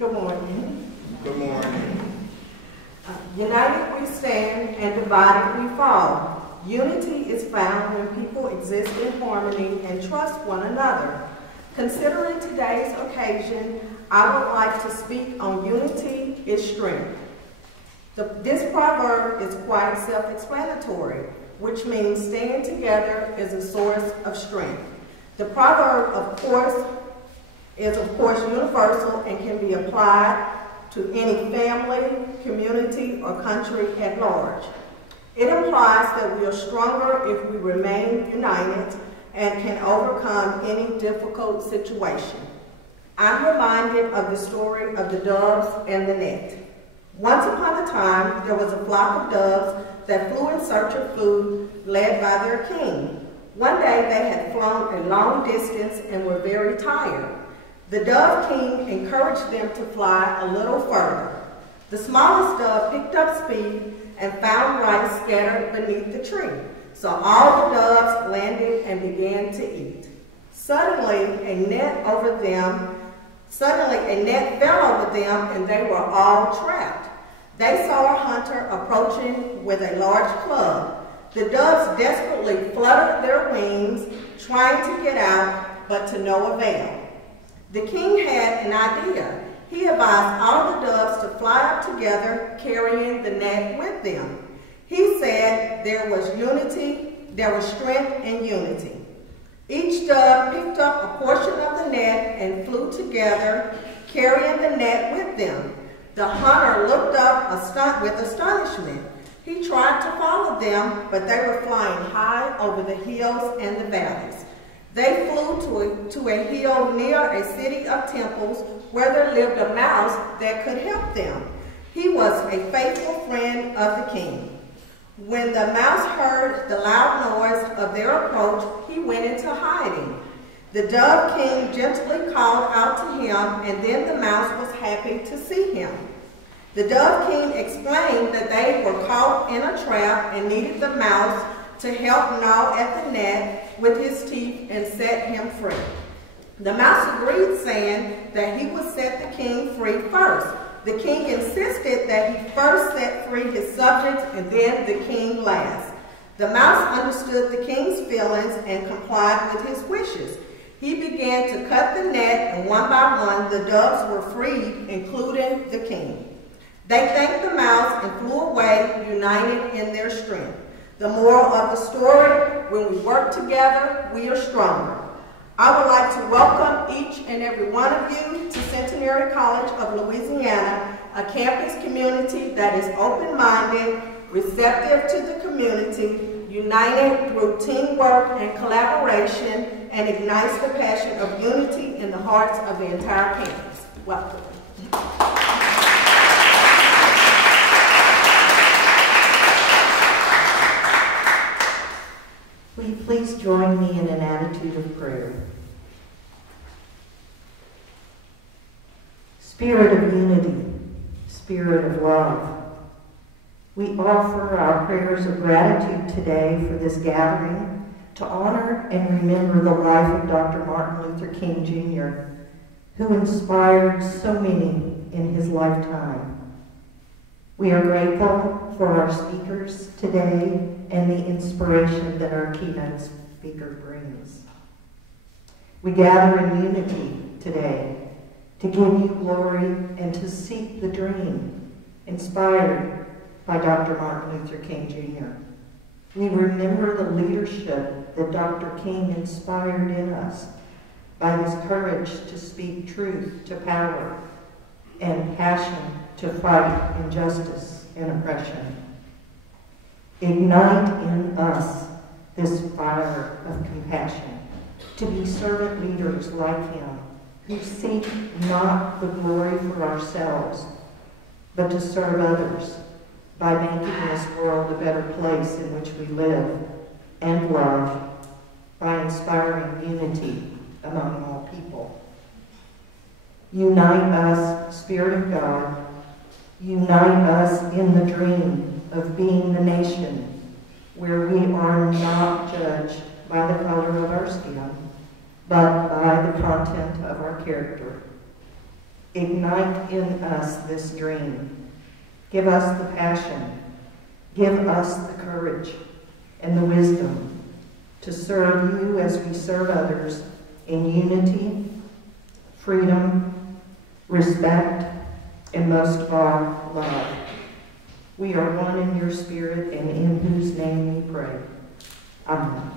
Good morning. Good morning. United we stand and divided we fall. Unity is found when people exist in harmony and trust one another. Considering today's occasion, I would like to speak on unity is strength. This proverb is quite self-explanatory, which means staying together is a source of strength. The proverb, is of course universal and can be applied to any family, community, or country at large. It implies that we are stronger if we remain united and can overcome any difficult situation. I'm reminded of the story of the doves and the net. Once upon a time, there was a flock of doves that flew in search of food led by their king. One day they had flown a long distance and were very tired. The dove king encouraged them to fly a little further. The smallest dove picked up speed and found rice scattered beneath the tree. So all the doves landed and began to eat. Suddenly a net fell over them and they were all trapped. They saw a hunter approaching with a large club. The doves desperately fluttered their wings, trying to get out, but to no avail. The king had an idea. He advised all the doves to fly up together, carrying the net with them. He said there was strength in unity. Each dove picked up a portion of the net and flew together, carrying the net with them. The hunter looked up with astonishment. He tried to follow them, but they were flying high over the hills and the valleys. They flew to a hill near a city of temples where there lived a mouse that could help them. He was a faithful friend of the king. When the mouse heard the loud noise of their approach, he went into hiding. The dove king gently called out to him, and then the mouse was happy to see him. The dove king explained that they were caught in a trap and needed the mouse to help gnaw at the net with his teeth and set him free. The mouse agreed, saying that he would set the king free first. The king insisted that he first set free his subjects and then the king last. The mouse understood the king's feelings and complied with his wishes. He began to cut the net, and one by one the doves were freed, including the king. They thanked the mouse and flew away, united in their strength. The moral of the story, when we work together, we are stronger. I would like to welcome each and every one of you to Centenary College of Louisiana, a campus community that is open-minded, receptive to the community, united through teamwork and collaboration, and ignites the passion of unity in the hearts of the entire campus. Welcome. Will you please join me in an attitude of prayer? Spirit of unity, Spirit of love, we offer our prayers of gratitude today for this gathering to honor and remember the life of Dr. Martin Luther King Jr., who inspired so many in his lifetime. We are grateful for our speakers today and the inspiration that our keynote speaker brings. We gather in unity today to give you glory and to seek the dream inspired by Dr. Martin Luther King Jr. We remember the leadership that Dr. King inspired in us by his courage to speak truth to power and passion to fight injustice and oppression. Ignite in us this fire of compassion to be servant leaders like him, who seek not the glory for ourselves, but to serve others by making this world a better place in which we live and love, by inspiring unity among all people. Unite us, Spirit of God. Unite us in the dream of being the nation where we are not judged by the color of our skin, but by the content of our character. Ignite in us this dream. Give us the passion. Give us the courage and the wisdom to serve you as we serve others in unity, freedom, respect, and most of all, love. We are one in your spirit and in whose name we pray. Amen.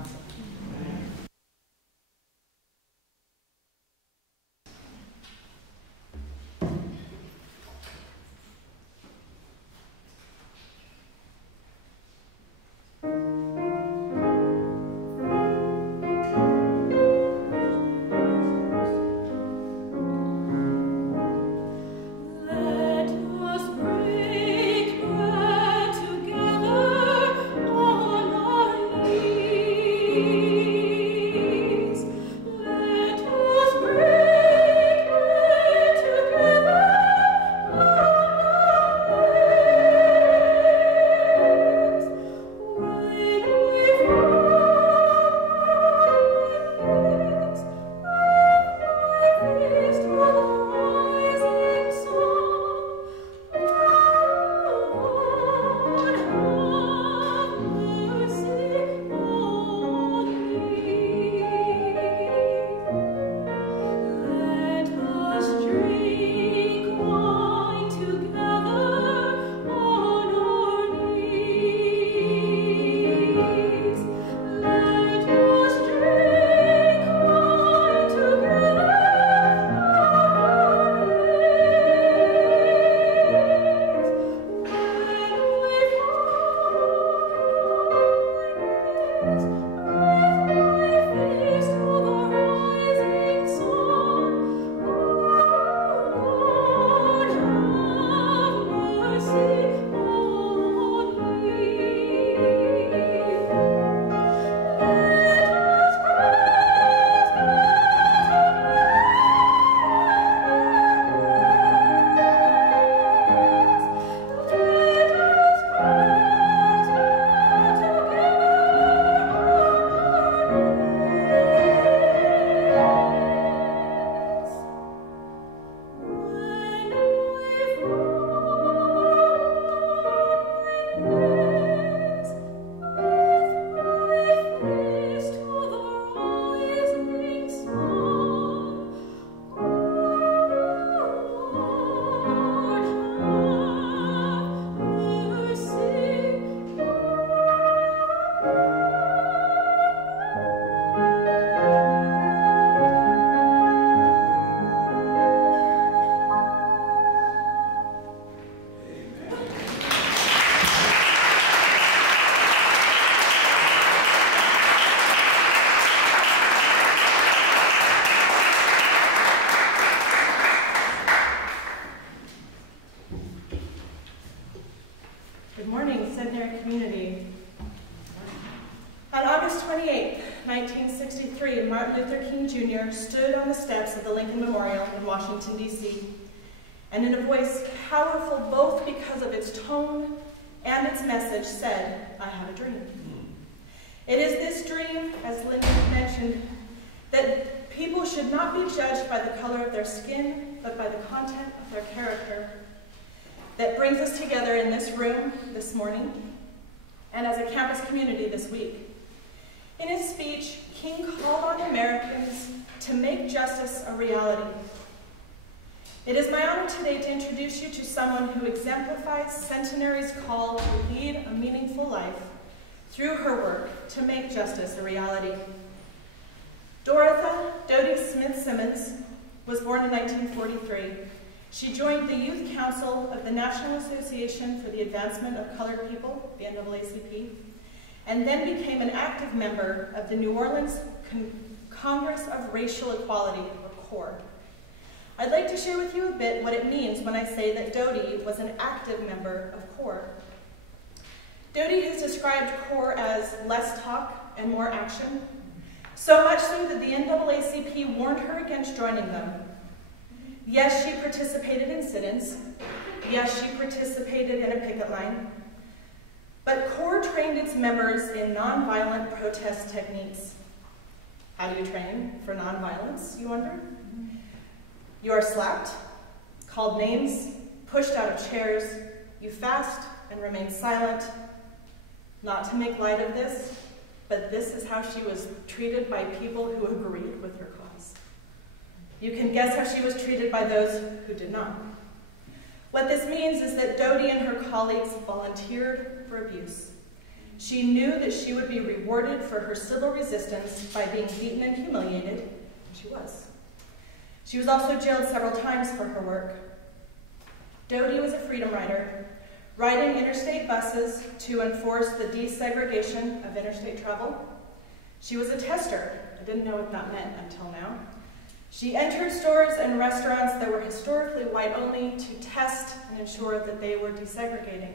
Good morning, Centenary community. On August 28, 1963, Martin Luther King Jr. stood on the steps of the Lincoln Memorial in Washington, D.C., and in a voice powerful both because of its tone and its message said, "I have a dream." It is this dream, as Linda mentioned, that people should not be judged by the color of their skin, but by the content of their character, that brings us together in this room this morning and as a campus community this week. In his speech, King called on Americans to make justice a reality. It is my honor today to introduce you to someone who exemplifies Centenary's call to lead a meaningful life through her work to make justice a reality. Doratha Dodie Smith-Simmons was born in 1943. She joined the Youth Council of the National Association for the Advancement of Colored People, the NAACP, and then became an active member of the New Orleans Congress of Racial Equality, or CORE. I'd like to share with you a bit what it means when I say that Dodie was an active member of CORE. Dodie has described CORE as less talk and more action, so much so that the NAACP warned her against joining them. Yes, she participated in sit-ins. Yes, she participated in a picket line. But CORE trained its members in nonviolent protest techniques. How do you train for nonviolence, you wonder? You are slapped, called names, pushed out of chairs. You fast and remain silent, not to make light of this, but this is how she was treated by people who agreed with her cause. You can guess how she was treated by those who did not. What this means is that Dodie and her colleagues volunteered for abuse. She knew that she would be rewarded for her civil resistance by being beaten and humiliated, and she was. She was also jailed several times for her work. Dodie was a freedom rider, riding interstate buses to enforce the desegregation of interstate travel. She was a tester. I didn't know what that meant until now. She entered stores and restaurants that were historically white only to test and ensure that they were desegregating.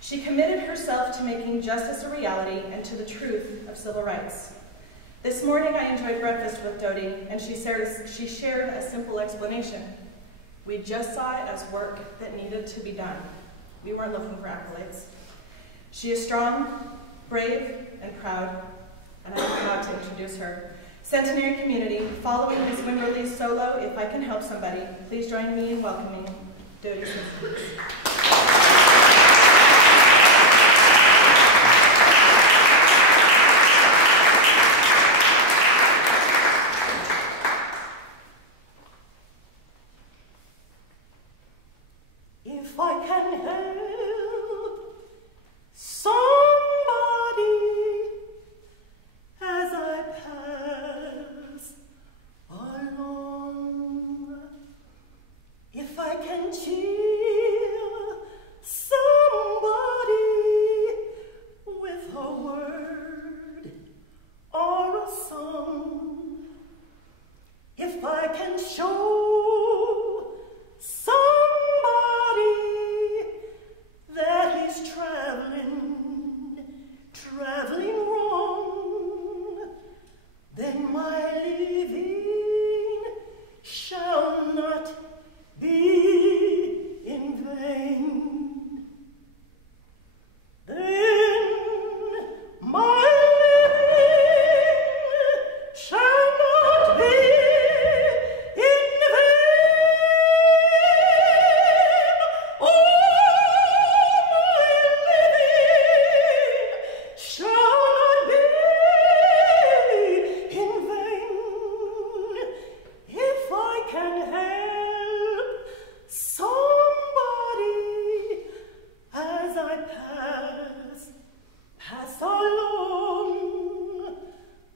She committed herself to making justice a reality and to the truth of civil rights. This morning I enjoyed breakfast with Dodie, and she shared a simple explanation. We just saw it as work that needed to be done. We weren't looking for accolades. She is strong, brave, and proud, and I'm about to introduce her. Centenary community, following Ms. Wimberly's solo, If I Can Help Somebody, please join me in welcoming Dodie Smith-Simmons. If I can help somebody as I pass along, if I can cheer somebody with a word or a song, if I can show somebody that he's traveling wrong, then my living shall not be in vain.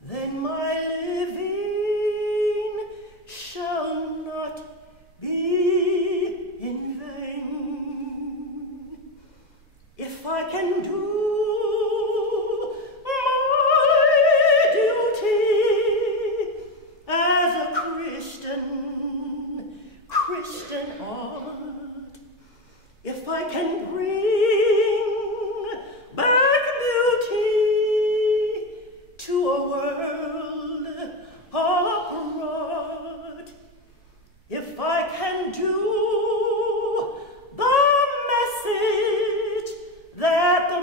Then my living shall not be in vain. If I can do my duty as a Christian art, if I can bring back beauty to a world abroad, if I can do the message that the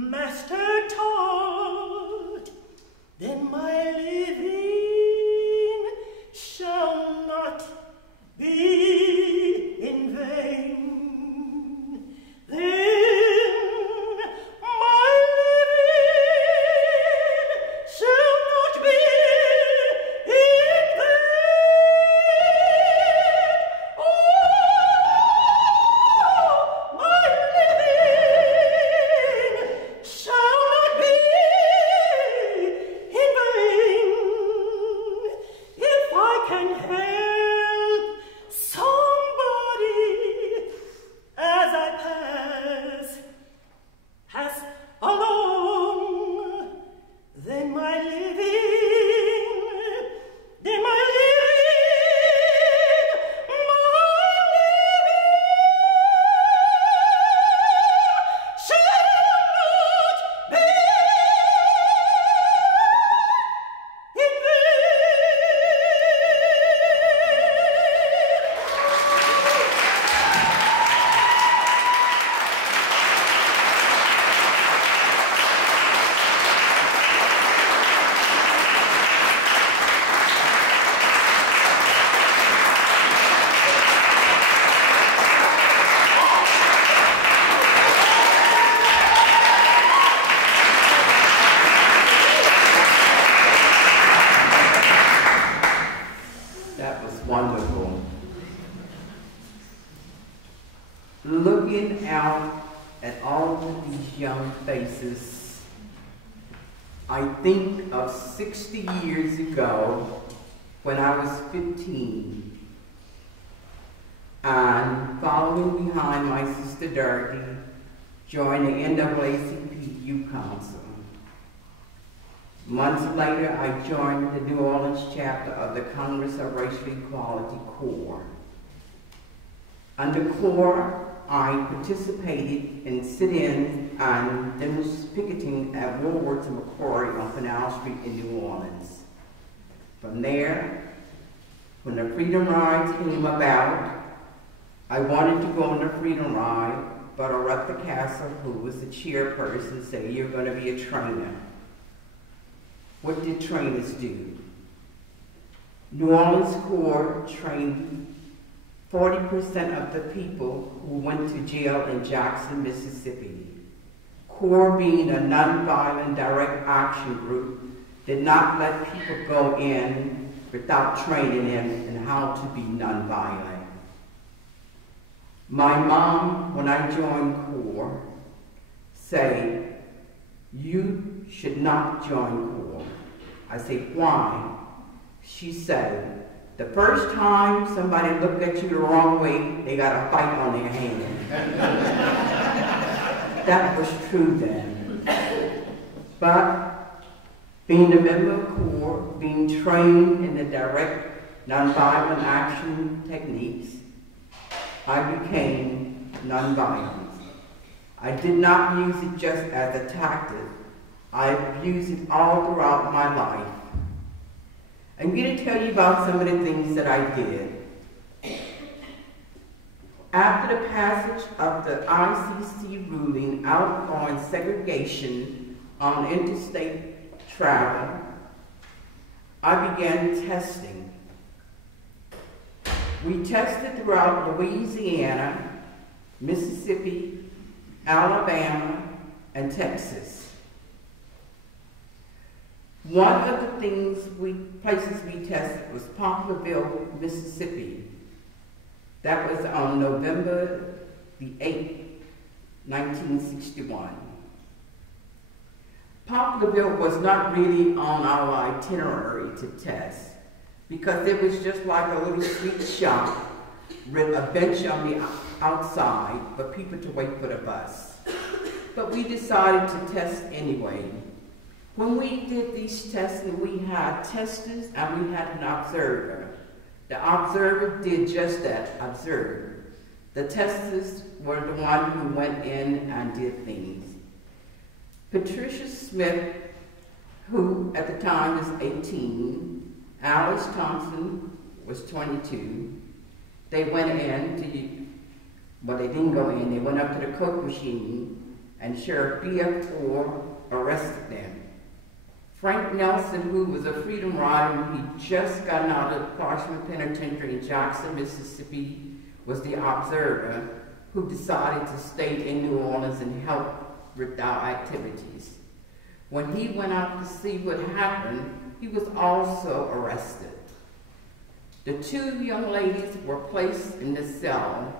master taught, then my living shall not be in vain. looking out at all of these young faces, I think of 60 years ago when I was 15 and following behind my sister Dorothy, joined the NAACP Youth Council. Months later, I joined the New Orleans chapter of the Congress of Racial Equality Corps. Under Corps, I participated in sit-ins and picketing at Woolworths and McCrory on Canal Street in New Orleans. From there, when the Freedom Rides came about, I wanted to go on the Freedom Ride, but Doratha Castle, who was the chairperson, said, "You're going to be a trainer." What did trainers do? New Orleans Corps trained 40% of the people who went to jail in Jackson, Mississippi. Corps, being a nonviolent direct action group, did not let people go in without training them in how to be nonviolent. My mom, when I joined Corps, said, "You should not join Corps." I said, "Why?" She said, "The first time somebody looked at you the wrong way, they got a fight on their hands." That was true then. But being a member of Corps, being trained in the direct nonviolent action techniques, I became nonviolent. I did not use it just as a tactic. I've used it all throughout my life. I'm going to tell you about some of the things that I did. After the passage of the ICC ruling outlawing segregation on interstate travel, I began testing. We tested throughout Louisiana, Mississippi, Alabama, and Texas. One of the places we tested was Poplarville, Mississippi. That was on November the 8th, 1961. Poplarville was not really on our itinerary to test because it was just like a little sweet shop with a bench on the outside for people to wait for the bus. But we decided to test anyway. When we did these tests, we had testers and we had an observer. The observer did just that, observe. The testers were the one who went in and did things. Patricia Smith, who at the time was 18, Alice Thompson was 22. They went in they didn't go in, they went up to the Coke machine and Sheriff BF4 arrested them. Frank Nelson, who was a freedom rider, he just gotten out of Parchment Penitentiary in Jackson, Mississippi, was the observer who decided to stay in New Orleans and help with our activities. When he went out to see what happened, he was also arrested. The two young ladies were placed in the cell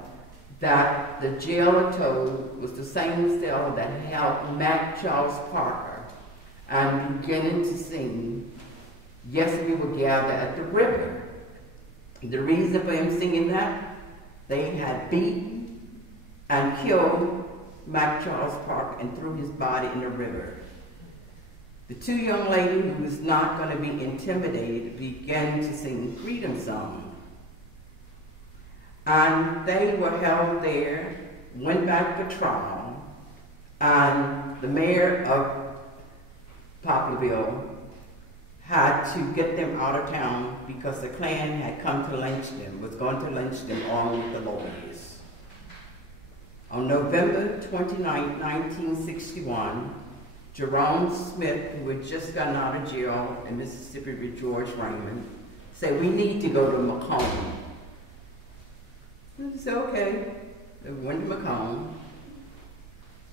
that the jailer told was the same cell that held Mac Charles Parker, and beginning to sing, "Yes, we will gather at the river." The reason for him singing that, they had beaten and killed Mac Charles Parker and threw his body in the river. The two young ladies who was not going to be intimidated began to sing freedom song. And they were held there, went back to trial, and the mayor of Poplarville had to get them out of town because the Klan had come to lynch them, was going to lynch them along with the lawyers. On November 29, 1961, Jerome Smith, who had just gotten out of jail in Mississippi with George Raymond, said, "We need to go to Macomb." We said, okay. They went to Macomb,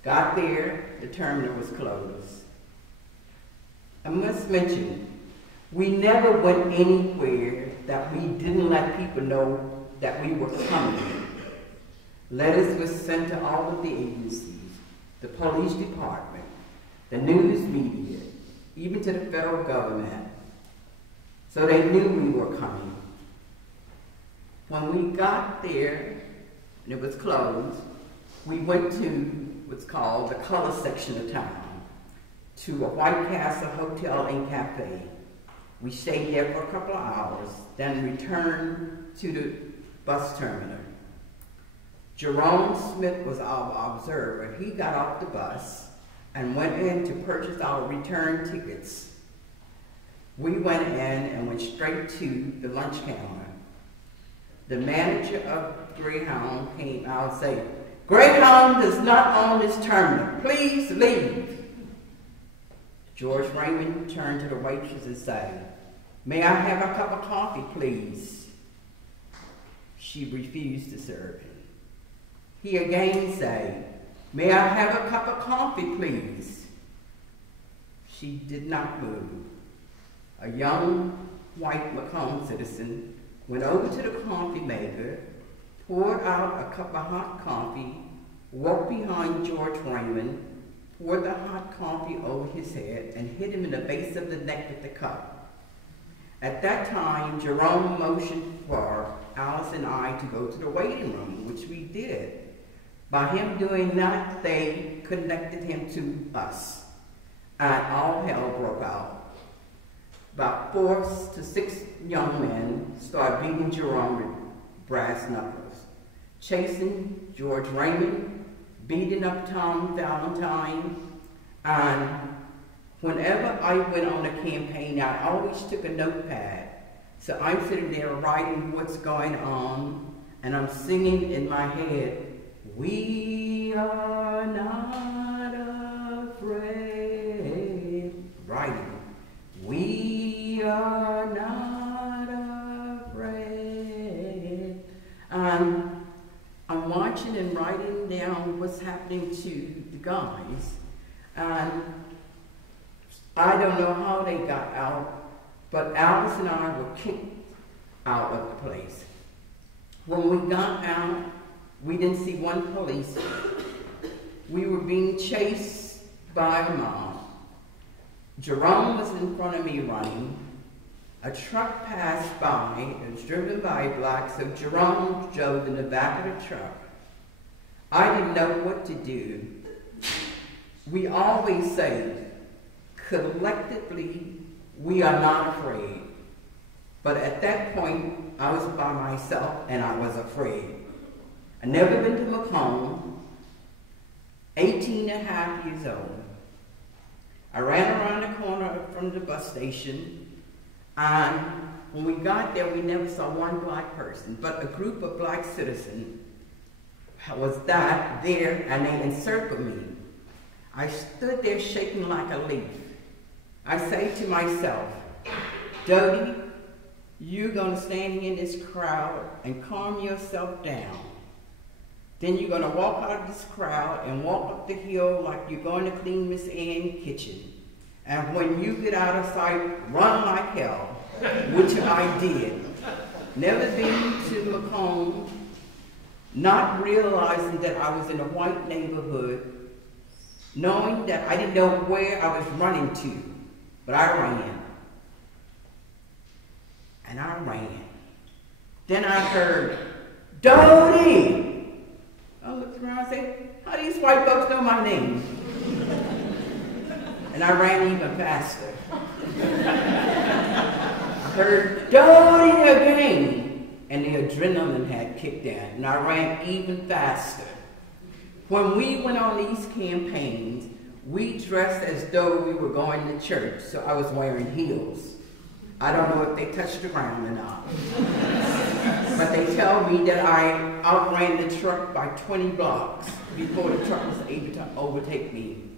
got there, the terminal was closed. I must mention, we never went anywhere that we didn't let people know that we were coming. Letters were sent to all of the agencies, the police department, the news media, even to the federal government. So they knew we were coming. When we got there, and it was closed, we went to what's called the color section of town, to a White Castle hotel and cafe. We stayed there for a couple of hours, then returned to the bus terminal. Jerome Smith was our observer. He got off the bus and went in to purchase our return tickets. We went in and went straight to the lunch counter. The manager of Greyhound came out and said, "Greyhound does not own this terminal. Please leave." George Raymond turned to the waitress and said, "May I have a cup of coffee, please?" She refused to serve him. He again said, "May I have a cup of coffee, please?" She did not move. A young white Macomb citizen went over to the coffee maker, poured out a cup of hot coffee, walked behind George Raymond, poured the hot coffee over his head, and hit him in the base of the neck with the cup. At that time, Jerome motioned for Alice and I to go to the waiting room, which we did. By him doing that, they connected him to us, and all hell broke out. About 4 to 6 young men started beating Jerome with brass knuckles, chasing George Raymond, beating up Tom Valentine, and whenever I went on a campaign, I always took a notepad. So I'm sitting there writing what's going on, and I'm singing in my head, "We are not afraid," writing, "We are not afraid." I'm watching and writing down what's happening to the guys, and I don't know how they got out, but Alice and I were kicked out of the place. When we got out, we didn't see one policeman. We were being chased by a mob. Jerome was in front of me running. A truck passed by. It was driven by a black, so Jerome drove in the back of the truck. I didn't know what to do. We always say, collectively, we are not afraid. But at that point, I was by myself and I was afraid. I'd never been to Macomb, 18 and a half years old. I ran around the corner from the bus station, and when we got there, we never saw one black person, but a group of black citizens was there, and they encircled me. I stood there shaking like a leaf. I say to myself, "Dodie, you're going to stand here in this crowd and calm yourself down. Then you're going to walk out of this crowd and walk up the hill like you're going to clean Miss Ann's kitchen. And when you get out of sight, run like hell," which I did. Never been to Macomb, not realizing that I was in a white neighborhood, knowing that I didn't know where I was running to, but I ran. And I ran. Then I heard, "Dodie!" I looked around and said, "How do these white folks know my name?" And I ran even faster. I heard, "Dodie!" again, and the adrenaline had kicked in, and I ran even faster. When we went on these campaigns, we dressed as though we were going to church, so I was wearing heels. I don't know if they touched the ground or not. But they tell me that I outran the truck by 20 blocks before the truck was able to overtake me.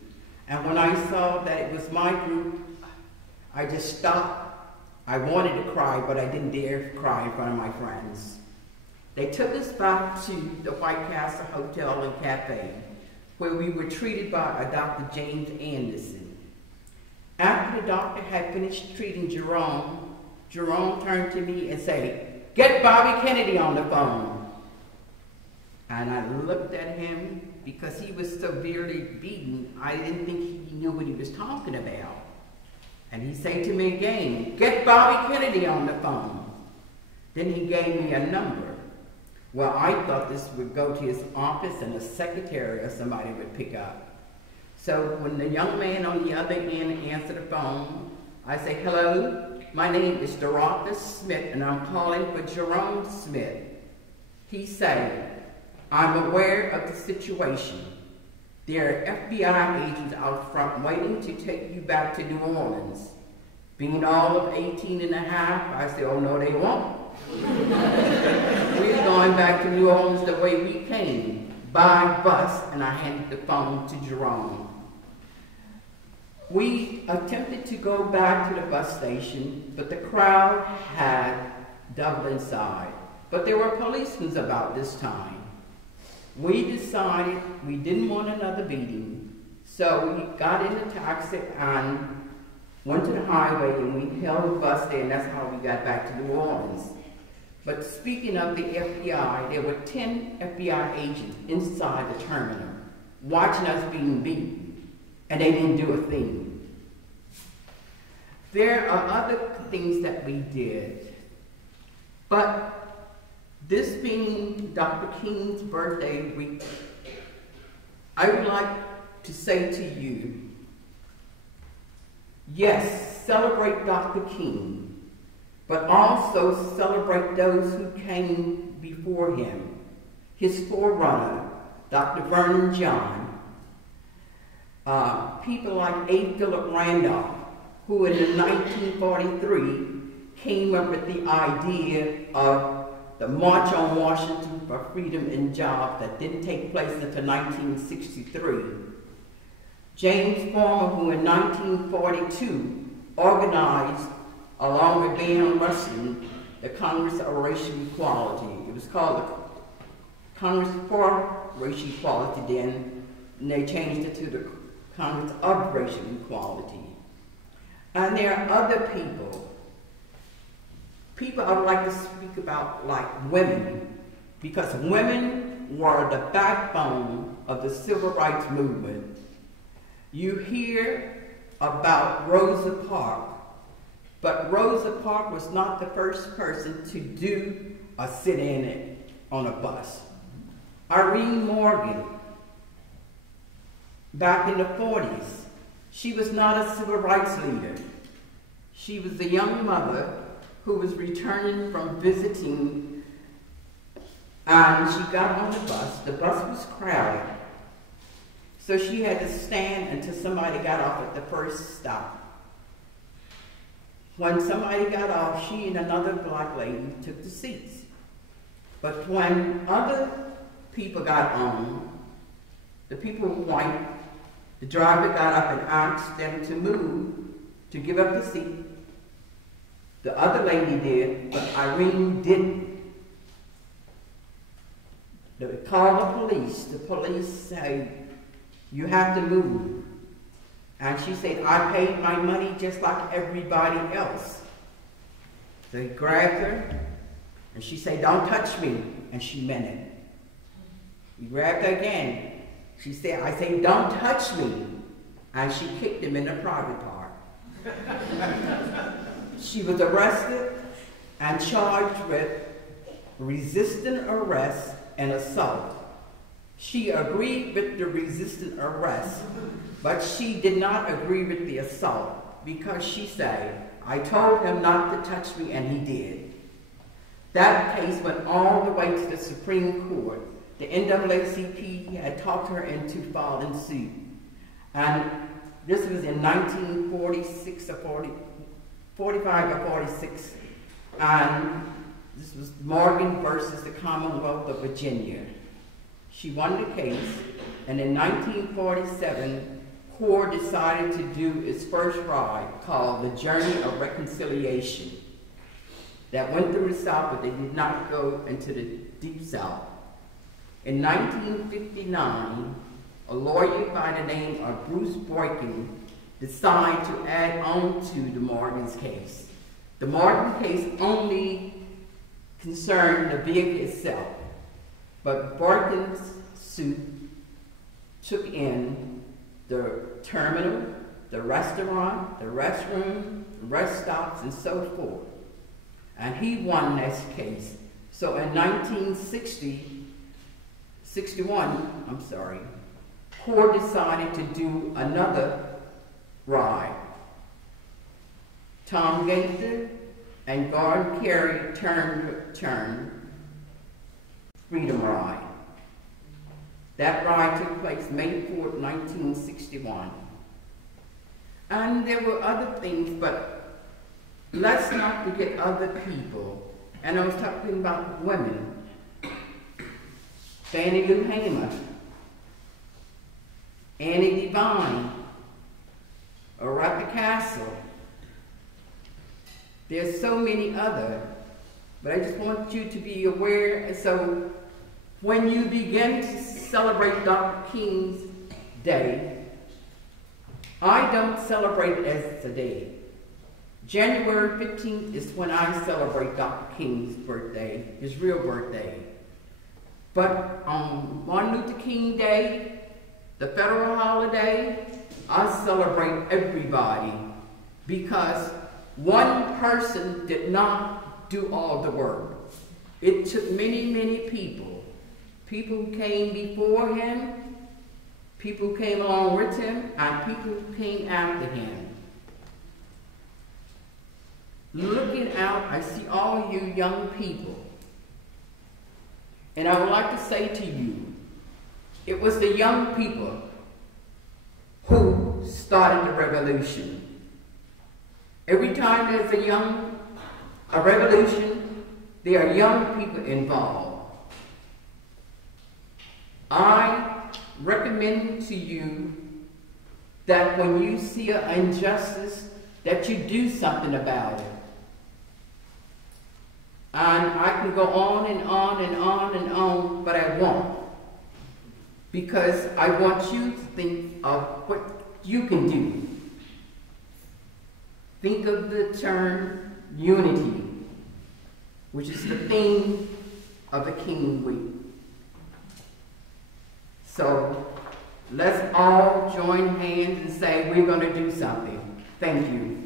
And when I saw that it was my group, I just stopped. I wanted to cry, but I didn't dare cry in front of my friends. They took us back to the White Castle Hotel and Cafe, where we were treated by a Dr. James Anderson. After the doctor had finished treating Jerome, Jerome turned to me and said, "Get Bobby Kennedy on the phone." And I looked at him because he was severely beaten. I didn't think he knew what he was talking about. And he said to me again, "Get Bobby Kennedy on the phone." Then he gave me a number. Well, I thought this would go to his office and a secretary or somebody would pick up. So when the young man on the other end answered the phone, I say, "Hello, my name is Doratha Smith and I'm calling for Jerome Smith." He said, "I'm aware of the situation. There are FBI agents out front waiting to take you back to New Orleans." Being all of 18 and a half, I said, "Oh no, they won't. We're going back to New Orleans the way we came, by bus," and I handed the phone to Jerome. We attempted to go back to the bus station, but the crowd had doubled in size. But there were policemen about this time. We decided we didn't want another beating, so we got in a taxi and went to the highway and we held the bus there, and that's how we got back to New Orleans. But speaking of the FBI, there were 10 FBI agents inside the terminal watching us being beaten, and they didn't do a thing. There are other things that we did, but this being Dr. King's birthday week, I would like to say to you, yes, celebrate Dr. King, but also celebrate those who came before him. His forerunner, Dr. Vernon John, people like A. Philip Randolph, who in 1943 came up with the idea of the March on Washington for Freedom and Jobs that didn't take place until 1963. James Farmer, who in 1942 organized, along with Van Ruskin, the Congress of Racial Equality. It was called the Congress for Racial Equality then, and they changed it to the Congress of Racial Equality. And there are other people I would like to speak about, like women, because women were the backbone of the civil rights movement. You hear about Rosa Parks, but Rosa Parks was not the first person to do a sit-in on a bus. Irene Morgan, back in the 40s, she was not a civil rights leader. She was a young mother who was returning from visiting, and she got on the bus. The bus was crowded, so she had to stand until somebody got off at the first stop. When somebody got off, she and another black lady took the seats. But when other people got on, the people were white, the driver got up and asked them to move, to give up the seat. The other lady did, but Irene didn't. They would call the police. The police said, "You have to move." And she said, "I paid my money just like everybody else." They grabbed her, and she said, "Don't touch me," and she meant it. He grabbed her again. She said, "I say, don't touch me," and she kicked him in the private part. She was arrested and charged with resisting arrest and assault. She agreed with the resisting arrest, but she did not agree with the assault because she said, "I told him not to touch me, and he did." That case went all the way to the Supreme Court. The NAACP had talked her into filing suit. And this was in 1946 or 45 or 46. And this was Morgan versus the Commonwealth of Virginia. She won the case, and in 1947, CORE decided to do its first ride called the Journey of Reconciliation that went through the South, but they did not go into the Deep South. In 1959, a lawyer by the name of Bruce Boykin decided to add on to the Morgan's case. The Morgan case only concerned the vehicle itself. but Barton's suit took in the terminal, the restaurant, the restroom, the rest stops, and so forth. And he won this case. So in 1961, Court decided to do another ride. Tom Gaither and Gordon Carey turned Freedom Ride. That ride took place May 4th, 1961. And there were other things, but let's not forget other people. And I was talking about women. Fannie Lou Hamer, Annie Devine, Doratha Castle. There's so many other, but I just want you to be aware. So when you begin to celebrate Dr. King's Day, I don't celebrate it as a day. January 15th is when I celebrate Dr. King's birthday, his real birthday. But on Martin Luther King Day, the federal holiday, I celebrate everybody because one person did not do all the work. It took many, many people. People who came before him, people who came along with him, and people who came after him. Looking out, I see all you young people. And I would like to say to you, it was the young people who started the revolution. Every time there's a revolution, there are young people involved. I recommend to you that when you see an injustice, that you do something about it. And I can go on and on and on and on, but I won't. Because I want you to think of what you can do. Think of the term unity, which is the theme of the King Week. So let's all join hands and say we're going to do something. Thank you.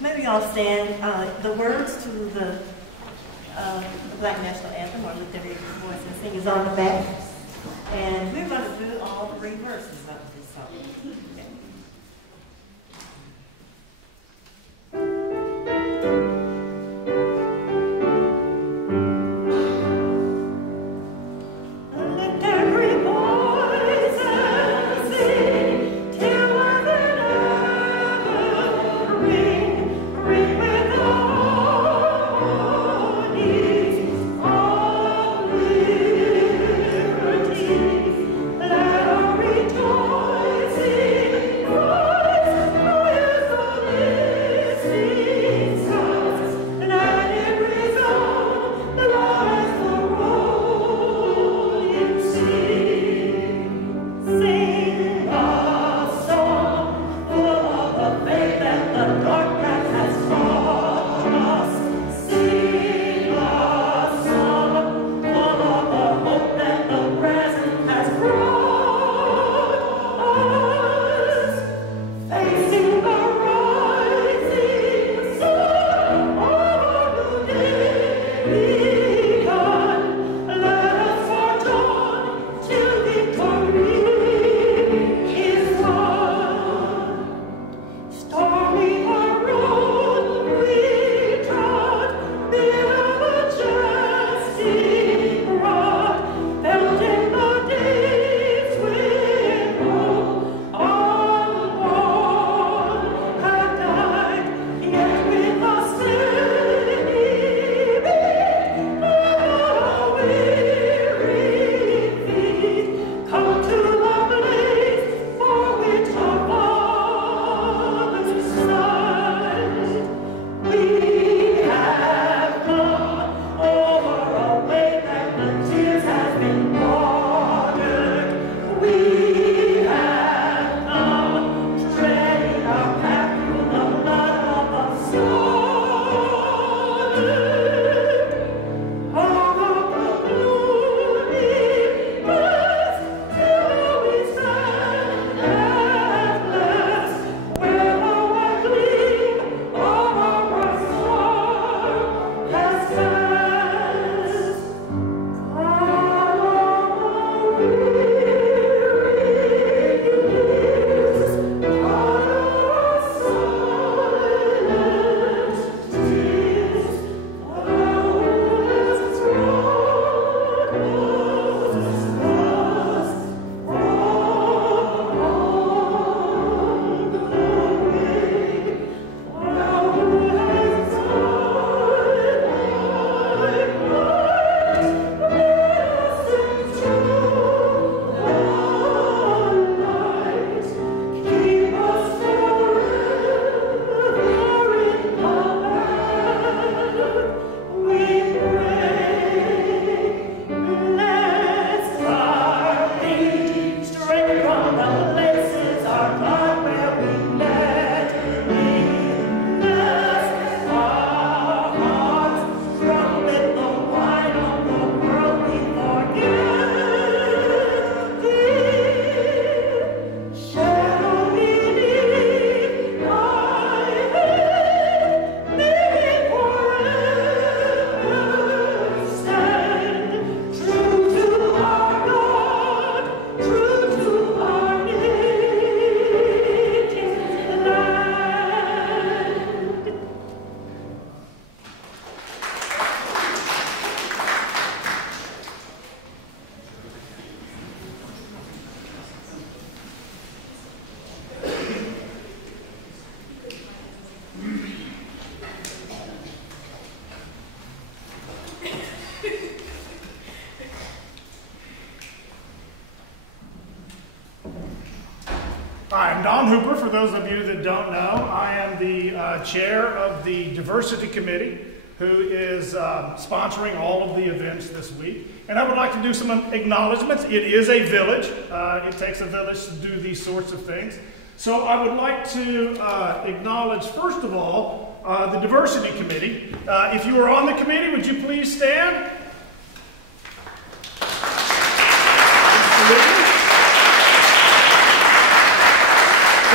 Maybe I'll stand. The words to the Black National Anthem, or Lift Every Voice and Sing, is on the back. And we're going to do all the three verses of this song. Rejoicing Don Hooper, for those of you that don't know. I am the chair of the Diversity Committee, who is sponsoring all of the events this week. And I would like to do some acknowledgments. It is a village. It takes a village to do these sorts of things. So I would like to acknowledge, first of all, the Diversity Committee. If you are on the committee, would you please stand?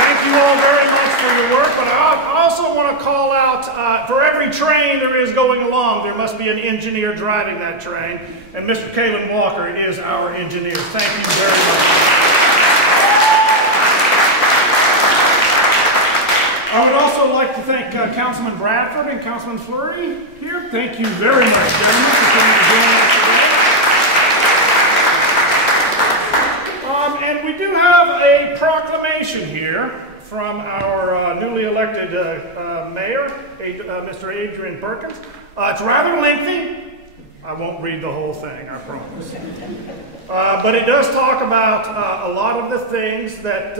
Thank you all very much for your work, but I also want to call out, for every train there is going along, there must be an engineer driving that train, and Mr. Kalen Walker is our engineer. Thank you very much. I would also like to thank Councilman Bradford and Councilman Fleury here. Thank you very much, gentlemen, for coming to join us today. And we do have a proclamation here from our newly elected mayor, Mr. Adrian Perkins. It's rather lengthy. I won't read the whole thing, I promise. But it does talk about a lot of the things that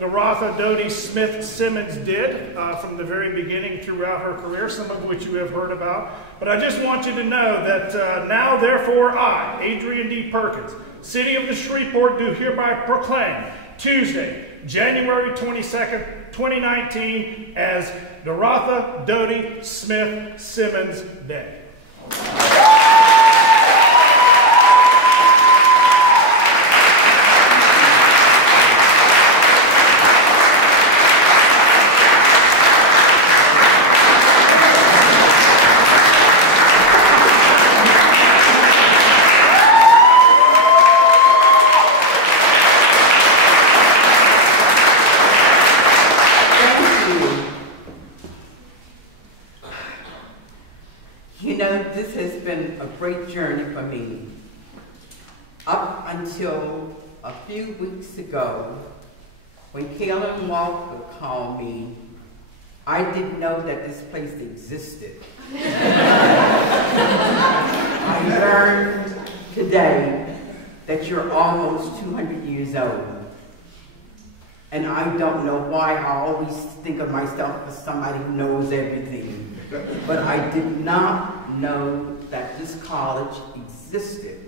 Doratha Dodie Smith-Simmons did from the very beginning throughout her career, some of which you have heard about. But I just want you to know that now, therefore, I, Adrian D. Perkins, City of the Shreveport, do hereby proclaim Tuesday, January 22nd, 2019, as Doratha Dodie Smith-Simmons Day. This has been a great journey for me. Up until a few weeks ago, when Kalen Walker called me, I didn't know that this place existed. I learned today that you're almost 200 years old. And I don't know why I always think of myself as somebody who knows everything. But I did not know that this college existed.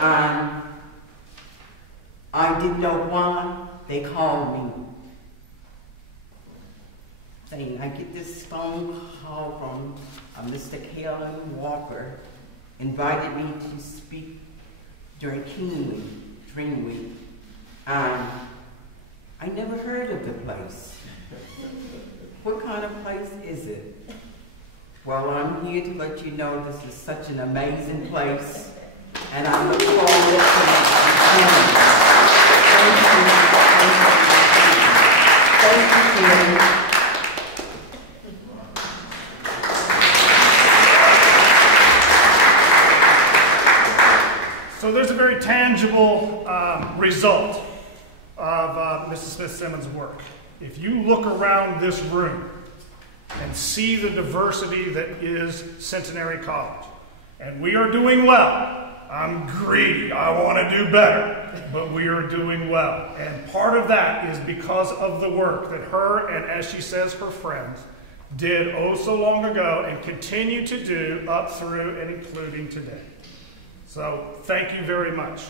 I didn't know why they called me. Saying, I get this phone call from Mr. Kalen Walker, invited me to speak during Dream Week. I never heard of the place. What kind of place is it? Well, I'm here to let you know this is such an amazing place, and I look forward to it. Thank you. So there's a very tangible result of Mrs. Smith-Simmons' work. If you look around this room and see the diversity that is Centenary College, and we are doing well. I'm greedy, I want to do better, but we are doing well. And part of that is because of the work that her, and as she says, her friends, did oh so long ago and continue to do up through and including today. So thank you very much.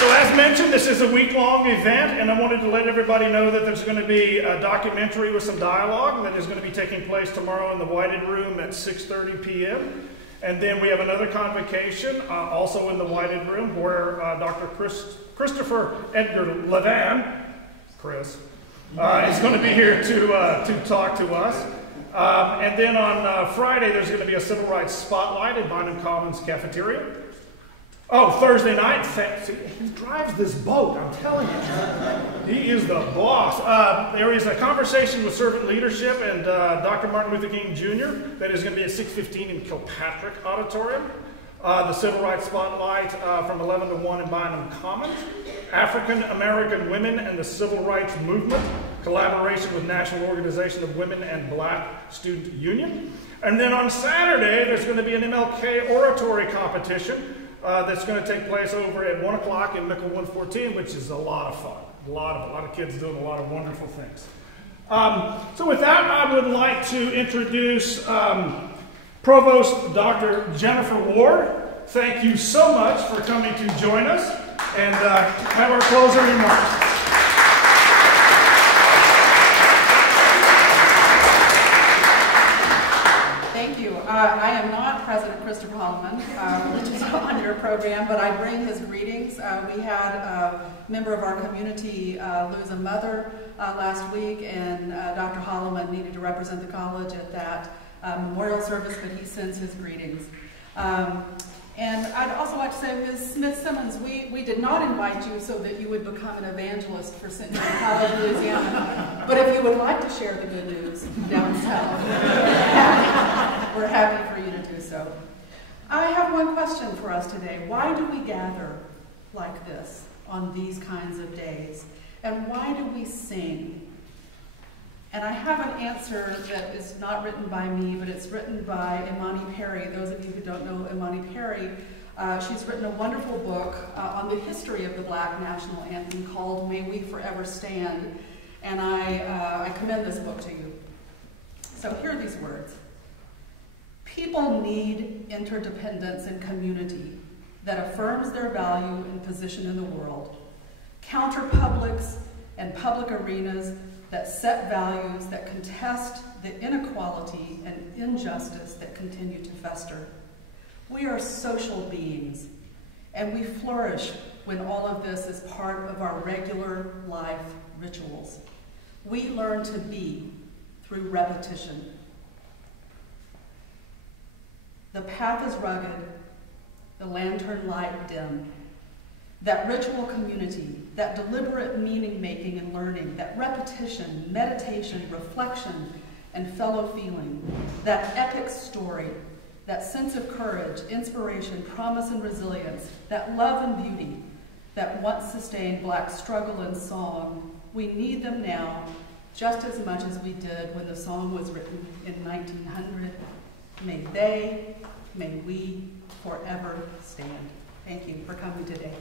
So as mentioned, this is a week-long event, and I wanted to let everybody know that there's going to be a documentary with some dialogue that is going to be taking place tomorrow in the Whited Room at 6:30 p.m. And then we have another convocation, also in the Whited Room, where Dr. Christopher Edgar Levan, Chris, is going to be here to talk to us. And then on Friday, there's going to be a civil rights spotlight at Bynum Commons Cafeteria. Oh, Thursday night, he drives this boat, I'm telling you. He is the boss. There is a conversation with servant leadership and Dr. Martin Luther King Jr. that is going to be at 6:15 in Kilpatrick Auditorium. The Civil Rights Spotlight from 11 to 1 in Bynum Commons. African American Women and the Civil Rights Movement. collaboration with National Organization of Women and Black Student Union. And then on Saturday, there's going to be an MLK oratory competition that's going to take place over at 1 o'clock in Mickle 114, which is a lot of fun. A lot of kids doing a lot of wonderful things. So with that, I would like to introduce Provost Dr. Jennifer Ward. Thank you so much for coming to join us, and have our closing remarks. Thank you. I am not President Christopher Holloman, which is on your program, but I bring his greetings. We had a member of our community lose a mother last week, and Dr. Holloman needed to represent the college at that memorial service, but he sends his greetings. And I'd also like to say, Ms. Smith-Simmons, we did not invite you so that you would become an evangelist for Centenary College, Louisiana. But if you would like to share the good news down south, we're happy for you to do so. I have one question for us today. Why do we gather like this on these kinds of days? And why do we sing? And I have an answer that is not written by me, but it's written by Imani Perry. Those of you who don't know Imani Perry, she's written a wonderful book on the history of the Black National Anthem called May We Forever Stand. And I commend this book to you. So here are these words. People need interdependence and community that affirms their value and position in the world. Counterpublics and public arenas that set values that contest the inequality and injustice that continue to fester. We are social beings, and we flourish when all of this is part of our regular life rituals. We learn to be through repetition. The path is rugged, the lantern light dim. That ritual community, that deliberate meaning-making and learning, that repetition, meditation, reflection, and fellow feeling, that epic story, that sense of courage, inspiration, promise, and resilience, that love and beauty that once sustained Black struggle and song, we need them now just as much as we did when the song was written in 1900. May we forever stand. Thank you for coming today.